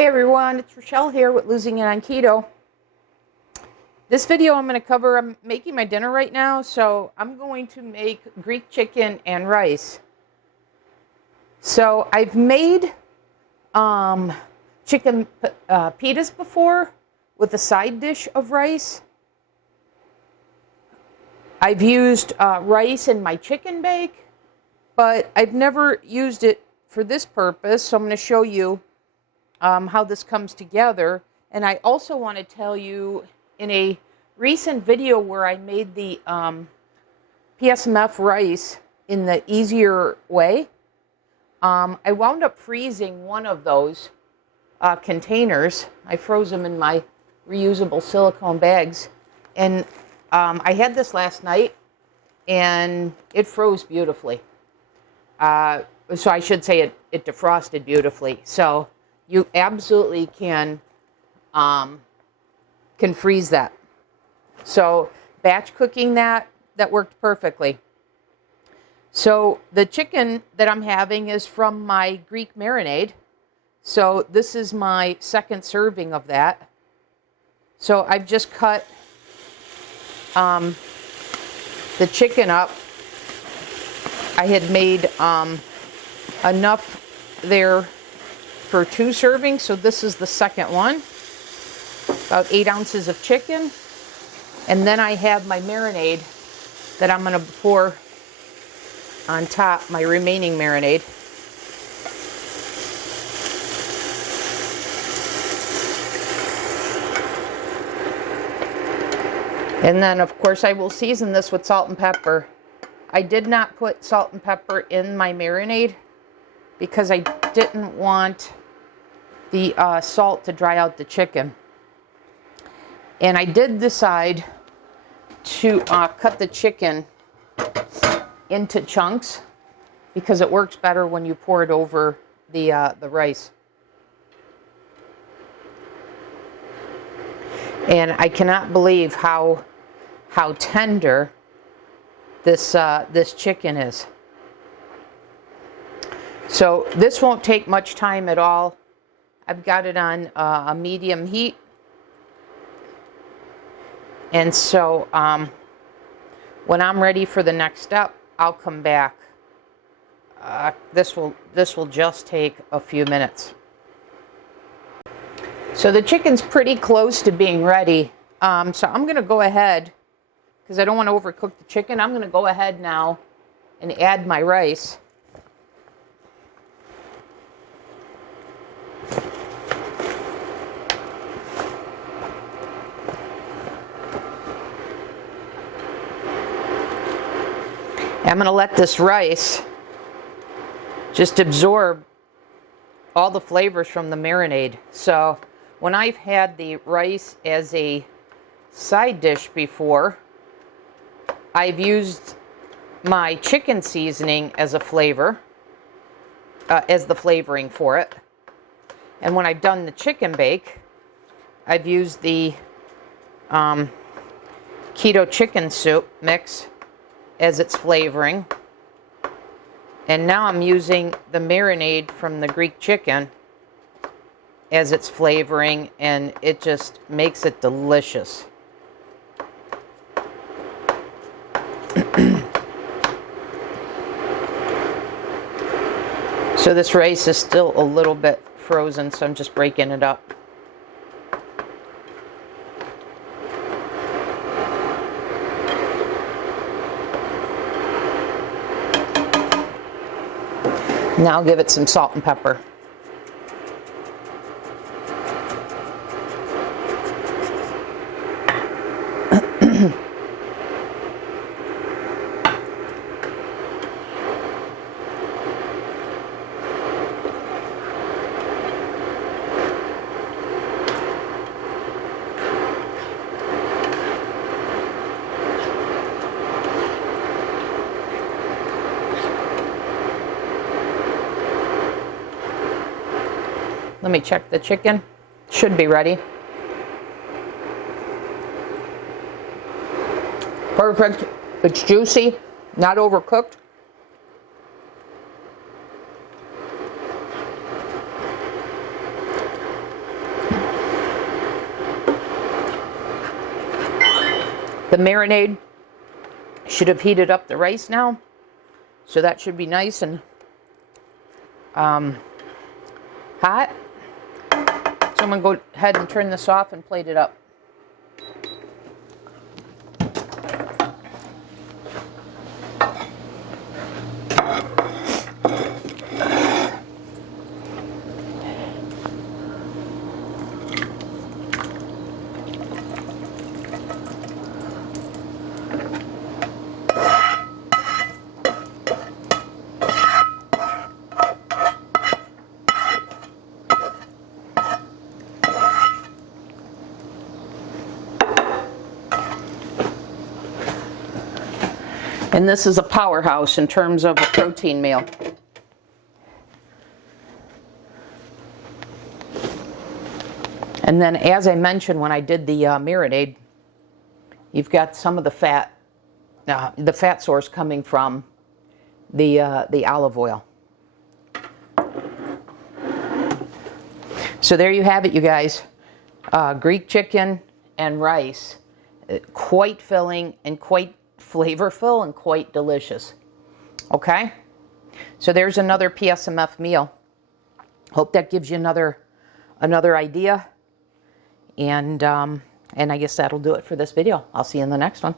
Hey everyone, it's Rochelle here with Losing It on Keto. This video I'm going to cover, I'm making my dinner right now, so I'm going to make Greek chicken and rice. So I've made chicken pitas before with a side dish of rice. I've used rice in my chicken bake, but I've never used it for this purpose, so I'm going to show you how this comes together. And I also want to tell you, in a recent video where I made the PSMF rice in the easier way, I wound up freezing one of those containers. I froze them in my reusable silicone bags. And I had this last night, and it froze beautifully. So I should say it defrosted beautifully. So you absolutely can freeze that. So batch cooking that worked perfectly. So the chicken that I'm having is from my Greek marinade. So this is my second serving of that. So I've just cut the chicken up. I had made enough there for 2 servings, so this is the second one. About 8 ounces of chicken. And then I have my marinade that I'm going to pour on top, my remaining marinade. And then, of course, I will season this with salt and pepper. I did not put salt and pepper in my marinade because I didn't want the salt to dry out the chicken. And I did decide to cut the chicken into chunks because it works better when you pour it over the rice. And I cannot believe how tender this chicken is. So this won't take much time at all. I've got it on a medium heat. And so when I'm ready for the next step, I'll come back. This will just take a few minutes. So the chicken's pretty close to being ready. So I'm going to go ahead, because I don't want to overcook the chicken. I'm going to go ahead now and add my rice. I'm going to let this rice just absorb all the flavors from the marinade. So when I've had the rice as a side dish before, I've used my chicken seasoning as a flavor, as the flavoring for it. And when I've done the chicken bake, I've used the Keto chicken soup mix as its flavoring. And now I'm using the marinade from the Greek chicken as its flavoring, and it just makes it delicious. So this rice is still a little bit frozen, so I'm just breaking it up. Now I'll give it some salt and pepper. Let me check the chicken. Should be ready. Perfect. It's juicy, not overcooked. The marinade should have heated up the rice now. So that should be nice and hot. So I'm going to go ahead and turn this off and plate it up. And this is a powerhouse in terms of a protein meal. And then, as I mentioned when I did the marinade, you've got some of the fat source coming from the olive oil. So there you have it, you guys. Greek chicken and rice. Quite filling and quite flavorful and quite delicious. Okay? So there's another PSMF meal. Hope that gives you another idea. And I guess that'll do it for this video. I'll see you in the next one.